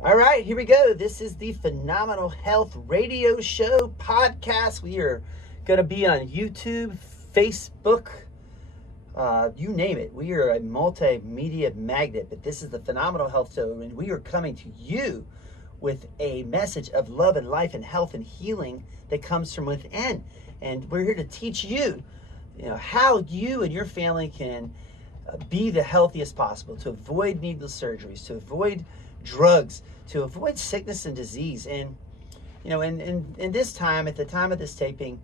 All right, here we go. This is the Phenomenal Health Radio Show podcast. We are going to be on YouTube, Facebook, you name it. We are a multimedia magnet, but this is the Phenomenal Health Show, and we are coming to you with a message of love and life and health and healing that comes from within. And we're here to teach you, how you and your family can be the healthiest possible, to avoid needless surgeries, to avoid drugs, to avoid sickness and disease. And in this time, at the time of this taping,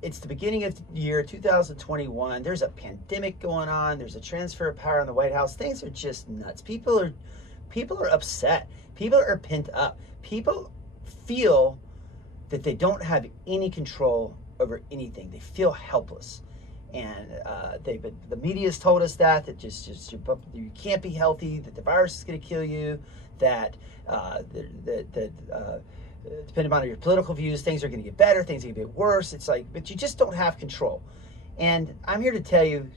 it's the beginning of the year 2021. There's a pandemic going on. There's a transfer of power in the White House. Things are just nuts. People are upset. People are pent up. People feel that they don't have any control over anything. They feel helpless. And the media's told us that you can't be healthy, that the virus is going to kill you, that depending on your political views, things are going to get better, things are going to get worse. It's like, but you just don't have control. And I'm here to tell you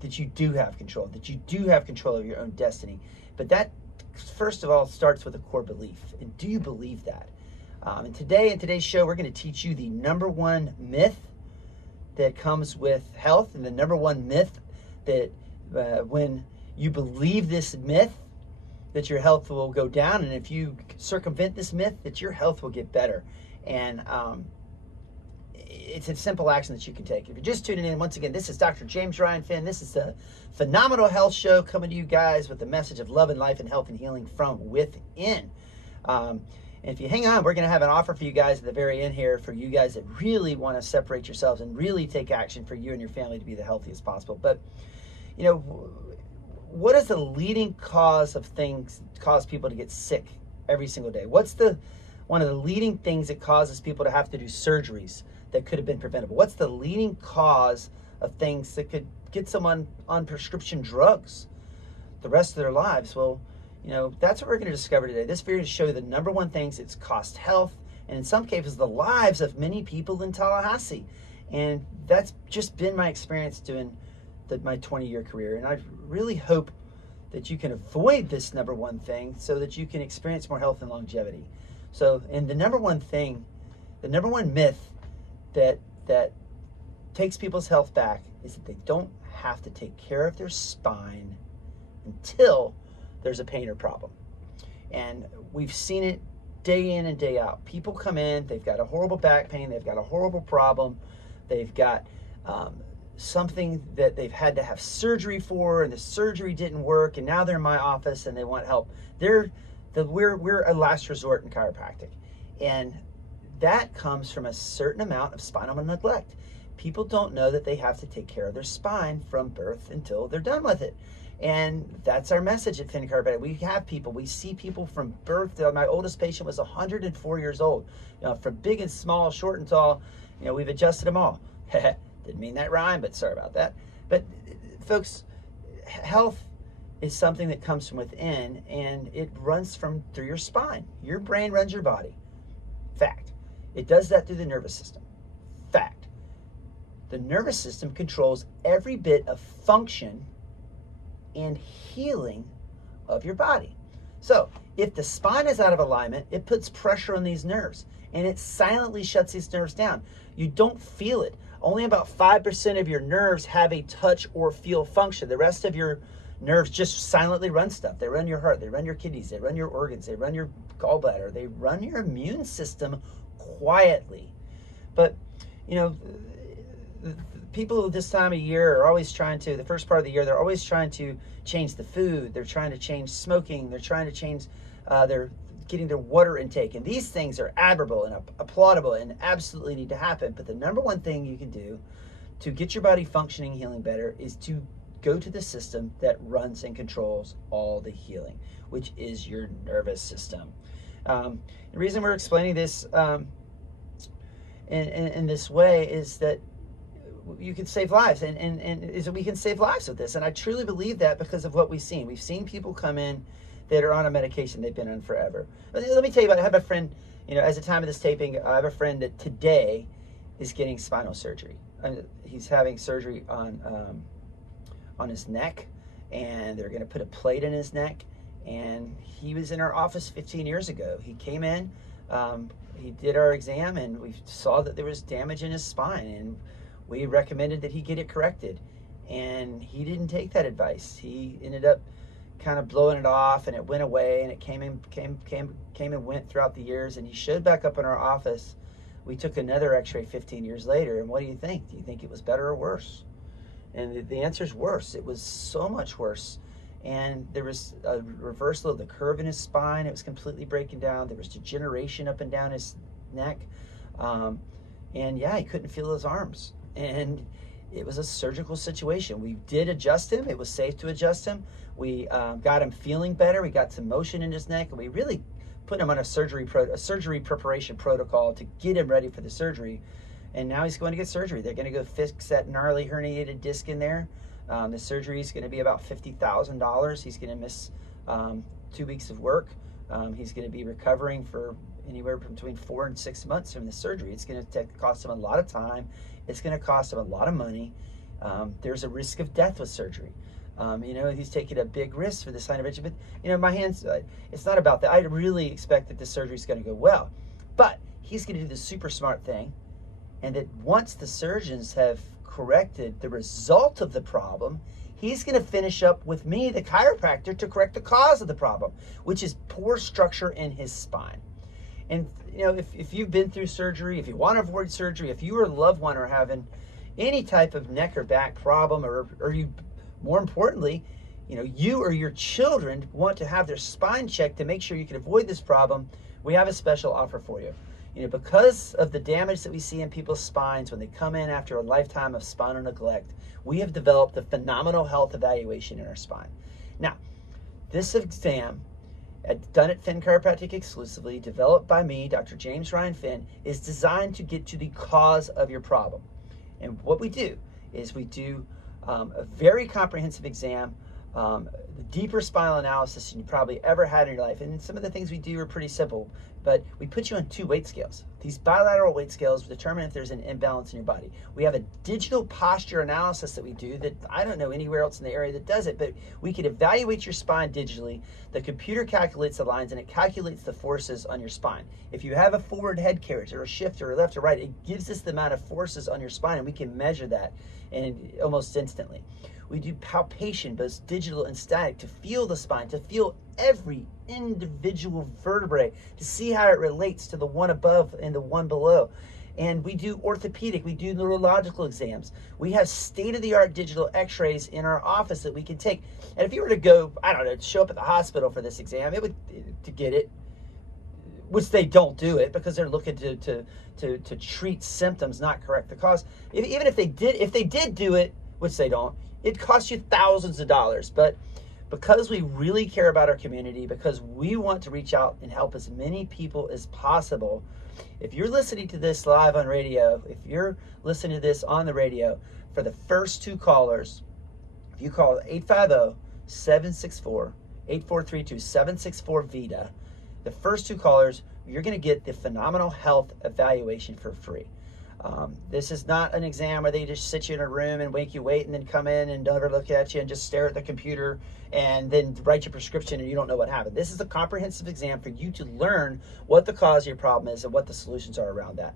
that you do have control, that you do have control of your own destiny. But that, first of all, starts with a core belief. And do you believe that? And today, in today's show, we're going to teach you the number one myth that comes with health, and the number one myth that when you believe this myth, that your health will go down, and if you circumvent this myth, that your health will get better. And it's a simple action that you can take. If you're just tuning in, once again, this is Dr. James Ryan Fenn. This is the Phenomenal Health Show, coming to you guys with the message of love and life and health and healing from within. And if you hang on, we're going to have an offer for you guys at the very end here, for you guys that really want to separate yourselves and really take action for you and your family to be the healthiest possible. But, what is the leading cause of things cause people to get sick every single day? What's one of the leading things that causes people to have to do surgeries that could have been preventable? What's the leading cause of things that could get someone on prescription drugs the rest of their lives? Well, that's what we're going to discover today. This video is to show you the number one things that's cost health, and in some cases, the lives of many people in Tallahassee. And that's just been my experience doing my 20-year career. And I really hope that you can avoid this number one thing so that you can experience more health and longevity. So, and the number one myth that takes people's health back is that they don't have to take care of their spine until there's a pain or problem. And we've seen it day in and day out. People come in, they've got a horrible back pain, they've got a horrible problem, they've got something that they've had to have surgery for, and the surgery didn't work, and now they're in my office and they want help. We're a last resort in chiropractic. And that comes from a certain amount of spinal neglect. People don't know that they have to take care of their spine from birth until they're done with it. And that's our message at Fenn Chiropractic. We see people from birth. My oldest patient was 104 years old. From big and small, short and tall, we've adjusted them all. Didn't mean that rhyme, but sorry about that. But folks, health is something that comes from within, and it runs through your spine. Your brain runs your body. Fact. It does that through the nervous system. Fact. The nervous system controls every bit of function and healing of your body. So if the spine is out of alignment, it puts pressure on these nerves, and it silently shuts these nerves down. You don't feel it. Only about 5% of your nerves have a touch or feel function. The rest of your nerves just silently run stuff. They run your heart, they run your kidneys, they run your organs, they run your gallbladder, they run your immune system quietly. But, people this time of year are always the first part of the year, they're always trying to change the food. They're trying to change smoking. They're trying to change getting their water intake. And these things are admirable and applaudable and absolutely need to happen. But the number one thing you can do to get your body functioning, healing better, is to go to the system that runs and controls all the healing, which is your nervous system. The reason we're explaining this in this way is that you can save lives, and is that we can save lives with this. And I truly believe that because of what we've seen. We've seen people come in that are on a medication they've been on forever. But let me tell you about it. I have a friend, as the time of this taping, I have a friend that today is getting spinal surgery. He's having surgery on his neck, and they're going to put a plate in his neck, And he was in our office 15 years ago. He came in, he did our exam, and we saw that there was damage in his spine, and we recommended that he get it corrected. And he didn't take that advice. He ended up kind of blowing it off, and it went away, and it came and went throughout the years. And he showed back up in our office. We took another x-ray 15 years later, and what do you think? Do you think it was better or worse? And the answer is worse. It was so much worse. And there was a reversal of the curve in his spine. It was completely breaking down. There was degeneration up and down his neck. And yeah, he couldn't feel his arms. And it was a surgical situation. We did adjust him. It was safe to adjust him. We got him feeling better. We got some motion in his neck, and we really put him on a surgery preparation protocol to get him ready for the surgery. And now he's going to get surgery. They're going to go fix that gnarly herniated disc in there. The surgery is going to be about $50,000. He's going to miss 2 weeks of work. He's going to be recovering for anywhere between 4 and 6 months from the surgery. It's going to cost him a lot of time. It's going to cost him a lot of money. There's a risk of death with surgery. You know, he's taking a big risk for this kind of injury. But, you know, my hands, it's not about that. I really expect that the surgery is going to go well. But he's going to do the super smart thing. And that once the surgeons have corrected the result of the problem, he's going to finish up with me, the chiropractor, to correct the cause of the problem, which is poor structure in his spine. And, you know, if you've been through surgery, if you want to avoid surgery, if you or a loved one are having any type of neck or back problem, or you, more importantly, you know, you or your children want to have their spine checked to make sure you can avoid this problem, we have a special offer for you. You know, because of the damage that we see in people's spines when they come in after a lifetime of spinal neglect, we have developed a phenomenal health evaluation in our spine. Now, this exam, done at Fenn Chiropractic exclusively, developed by me, Dr. James Ryan Fenn, is designed to get to the cause of your problem. And what we do is we do a very comprehensive exam, the deeper spinal analysis than you probably ever had in your life. And some of the things we do are pretty simple, but we put you on 2 weight scales. These bilateral weight scales determine if there's an imbalance in your body. We have a digital posture analysis that we do that I don't know anywhere else in the area that does it, but we can evaluate your spine digitally. The computer calculates the lines, and it calculates the forces on your spine. If you have a forward head carriage or a shift or a left or right, it gives us the amount of forces on your spine, and we can measure that and almost instantly. We do palpation, both digital and static, to feel the spine, to feel every individual vertebrae, to see how it relates to the one above and the one below. And we do orthopedic, we do neurological exams. We have state-of-the-art digital x-rays in our office that we can take. And if you were to go, I don't know, show up at the hospital for this exam, it would, to get it, which they don't do it because they're looking to treat symptoms, not correct the cause. Even if they did do it, which they don't, it costs you thousands of dollars. But because we really care about our community, because we want to reach out and help as many people as possible, if you're listening to this live on radio, if you're listening to this on the radio, for the first 2 callers, if you call 850-764-8432, 764-VITA, the first 2 callers, you're going to get the phenomenal health evaluation for free. This is not an exam where they just sit you in a room and make you wait and then come in and never look at you and just stare at the computer and then write your prescription and you don't know what happened. This is a comprehensive exam for you to learn what the cause of your problem is and what the solutions are around that.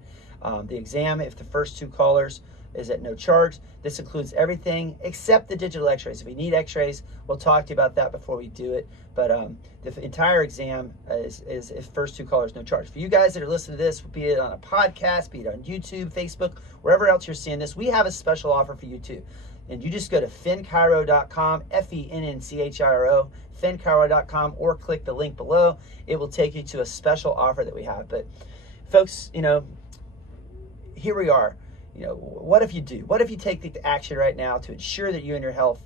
The exam, if the first 2 callers, is at no charge. This includes everything except the digital x-rays. If you need x-rays, we'll talk to you about that before we do it. But the entire exam is if first 2 callers, no charge. For you guys that are listening to this, be it on a podcast, be it on YouTube, Facebook, wherever else you're seeing this, we have a special offer for you too. And you just go to fennchiro.com, Fennchiro, fennchiro.com, or click the link below. It will take you to a special offer that we have. But folks, you know, here we are. You know, what if you do? What if you take the action right now to ensure that you and your health,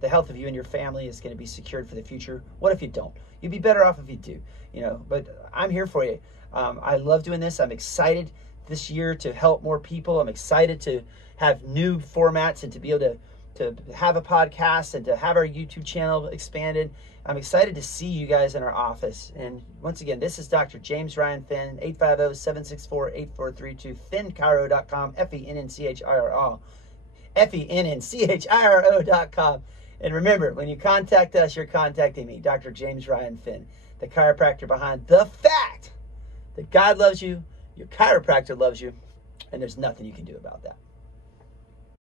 the health of you and your family is going to be secured for the future? What if you don't? You'd be better off if you do, you know, but I'm here for you. I love doing this. I'm excited this year to help more people. I'm excited to have new formats and to be able to have a podcast and to have our YouTube channel expanded. I'm excited to see you guys in our office. And once again, this is Dr. James Ryan Fenn, 850-764-8432, fennchiro.com, Fennchiro.com. And remember, when you contact us, you're contacting me, Dr. James Ryan Fenn, the chiropractor behind the fact that God loves you, your chiropractor loves you, and there's nothing you can do about that.